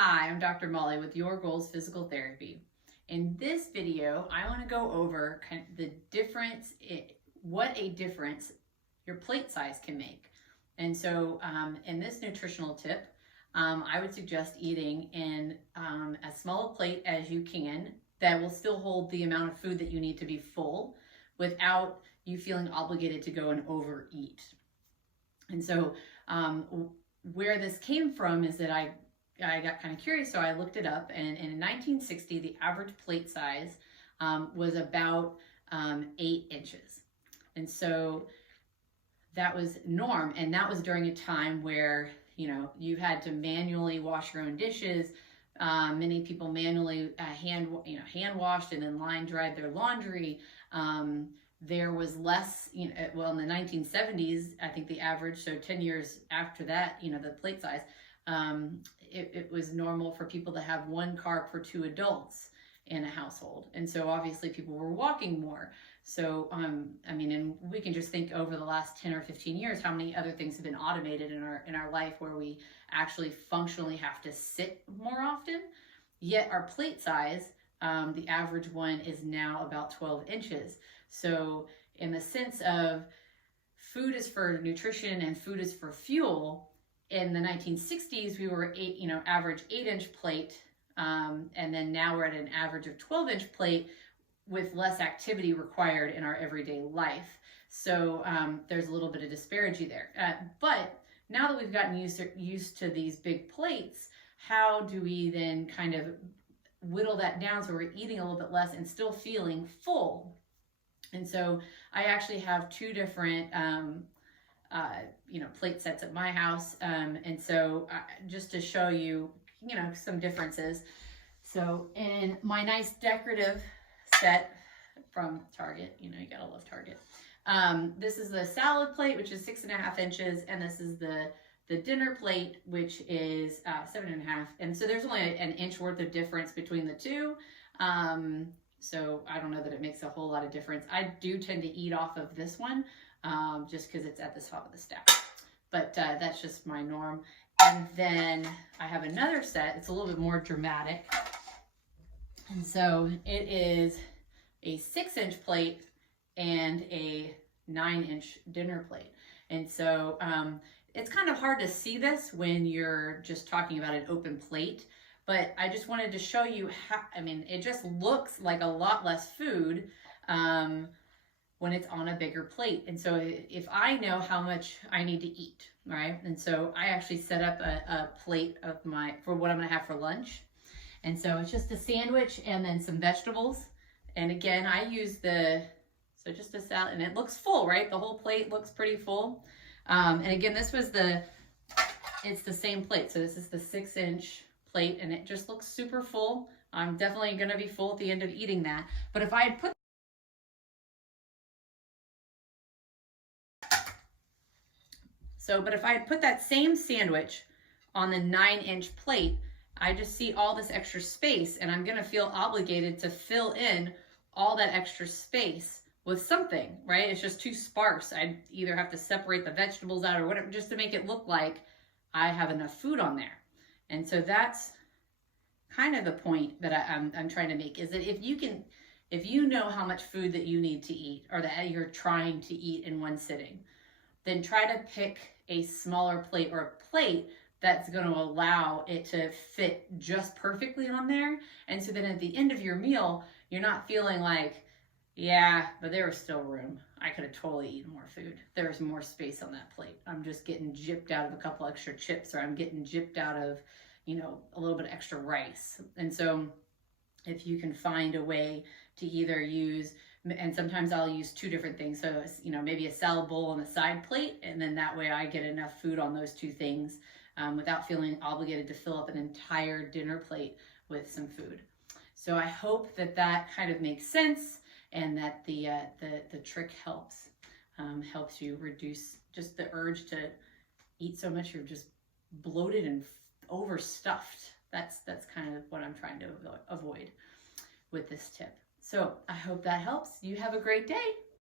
Hi, I'm Dr. Molly with Your Goals Physical Therapy. In this video, I want to go over the difference, what a difference your plate size can make. And so in this nutritional tip, I would suggest eating in as small a plate as you can that will still hold the amount of food that you need to be full without you feeling obligated to go and overeat. And so where this came from is that I got kind of curious, so I looked it up, and in 1960, the average plate size was about 8 inches. And so that was norm, and that was during a time where, you had to manually wash your own dishes. Many people manually hand washed and then line dried their laundry. There was less, well, in the 1970s, I think the average, so 10 years after that, the plate size, it was normal for people to have 1 carb for 2 adults in a household. And so obviously people were walking more. So, and we can just think over the last 10 or 15 years, how many other things have been automated in our life where we actually functionally have to sit more often. Yet our plate size, the average one is now about 12 inches. So in the sense of food is for nutrition and food is for fuel, in the 1960s, we were average 8-inch plate. And then now we're at an average of 12-inch plate with less activity required in our everyday life. So there's a little bit of disparity there. But now that we've gotten used to these big plates, how do we then kind of whittle that down so we're eating a little bit less and still feeling full? And so I actually have 2 different plate sets at my house. And so just to show you, some differences. So in my nice decorative set from Target, you gotta love Target. This is the salad plate, which is 6.5 inches. And this is the dinner plate, which is 7.5. And so there's only an inch worth of difference between the two. So I don't know that it makes a whole lot of difference. I do tend to eat off of this one, just because it's at the top of the stack. But that's just my norm. And then I have another set. It's a little bit more dramatic. And so it is a 6-inch plate and a 9-inch dinner plate. And so it's kind of hard to see this when you're just talking about an open plate. But I just wanted to show you how, it just looks like a lot less food when it's on a bigger plate. And so if I know how much I need to eat, right? And so I actually set up a plate for what I'm gonna have for lunch. And so it's just a sandwich and then some vegetables. And again, I use just a salad, and it looks full, right? The whole plate looks pretty full. And again, it's the same plate. So this is the 6-inch plate, and it just looks super full. I'm definitely gonna be full at the end of eating that. But if I had put that same sandwich on the 9-inch plate, I just see all this extra space, and I'm gonna feel obligated to fill in all that extra space with something, right? It's just too sparse. I'd either have to separate the vegetables out or whatever, just to make it look like I have enough food on there. And so that's kind of the point that I'm trying to make, is that if you know how much food that you need to eat, or that you're trying to eat in one sitting, then try to pick a smaller plate, or a plate that's going to allow it to fit just perfectly on there. And so then at the end of your meal, you're not feeling like, yeah, but there was still room. I could have totally eaten more food. There's more space on that plate. I'm just getting gypped out of a couple extra chips, or I'm getting gypped out of, a little bit of extra rice. And so if you can find a way to either use, and sometimes I'll use 2 different things. So, maybe a salad bowl on the side plate, and then that way I get enough food on those 2 things without feeling obligated to fill up an entire dinner plate with some food. So I hope that kind of makes sense, and that the trick helps you reduce just the urge to eat so much you're just bloated and overstuffed. That's kind of what I'm trying to avoid with this tip. So I hope that helps. You have a great day.